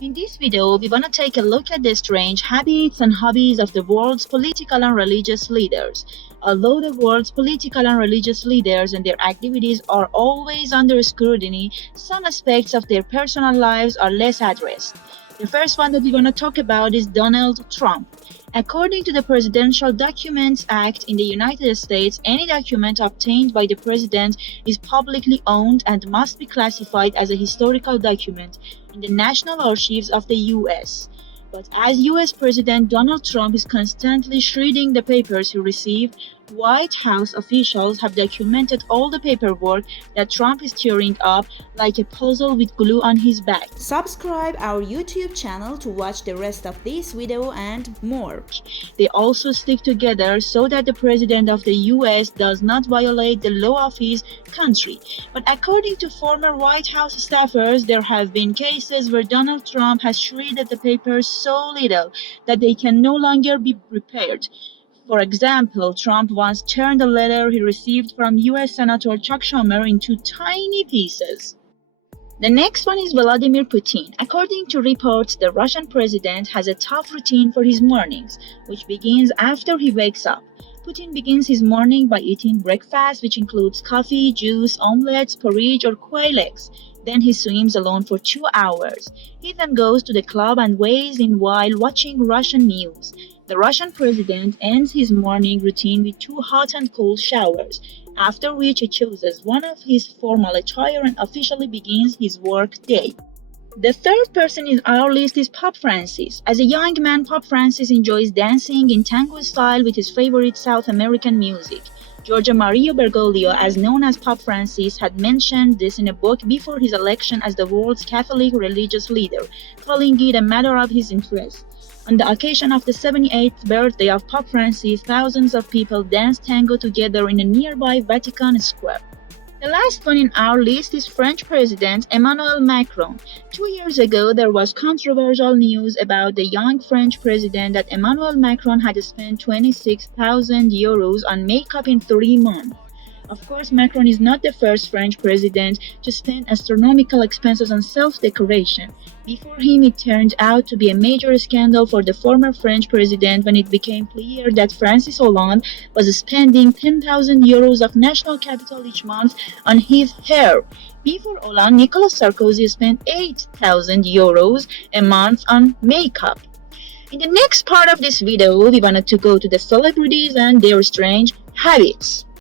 In this video, we want to take a look at the strange habits and hobbies of the world's political and religious leaders. Although the world's political and religious leaders and their activities are always under scrutiny, some aspects of their personal lives are less addressed. The first one that we're going to talk about is Donald Trump. According to the Presidential Documents Act in the United States, any document obtained by the president is publicly owned and must be classified as a historical document in the national archives of the US. But as US President Donald Trump is constantly shredding the papers he received, White House officials have documented all the paperwork that Trump is tearing up like a puzzle with glue on his back. Subscribe our YouTube channel to watch the rest of this video and more. They also stick together so that the President of the US does not violate the law of his country. But according to former White House staffers, there have been cases where Donald Trump has shredded the papers so little that they can no longer be repaired. For example, Trump once turned a letter he received from US Senator Chuck Schumer into tiny pieces. The next one is Vladimir Putin. According to reports, the Russian president has a tough routine for his mornings, which begins after he wakes up. Putin begins his morning by eating breakfast, which includes coffee, juice, omelets, porridge, or quail eggs. Then he swims alone for 2 hours. He then goes to the club and weighs in while watching Russian news. The Russian president ends his morning routine with 2 hot and cold showers, after which he chooses one of his formal attire and officially begins his work day. The third person in our list is Pope Francis. As a young man, Pope Francis enjoys dancing in tango style with his favorite South American music. Giorgio Maria Bergoglio, as known as Pope Francis, had mentioned this in a book before his election as the world's Catholic religious leader, calling it a matter of his interest. On the occasion of the 78th birthday of Pope Francis, thousands of people danced tango together in a nearby Vatican Square. The last one in our list is French President Emmanuel Macron. 2 years ago, there was controversial news about the young French president that Emmanuel Macron had spent 26,000 euros on makeup in 3 months. Of course, Macron is not the first French president to spend astronomical expenses on self-decoration. Before him, it turned out to be a major scandal for the former French president when it became clear that Francis Hollande was spending 10,000 euros of national capital each month on his hair. Before Hollande, Nicolas Sarkozy spent 8,000 euros a month on makeup. In the next part of this video, we wanted to go to the celebrities and their strange habits.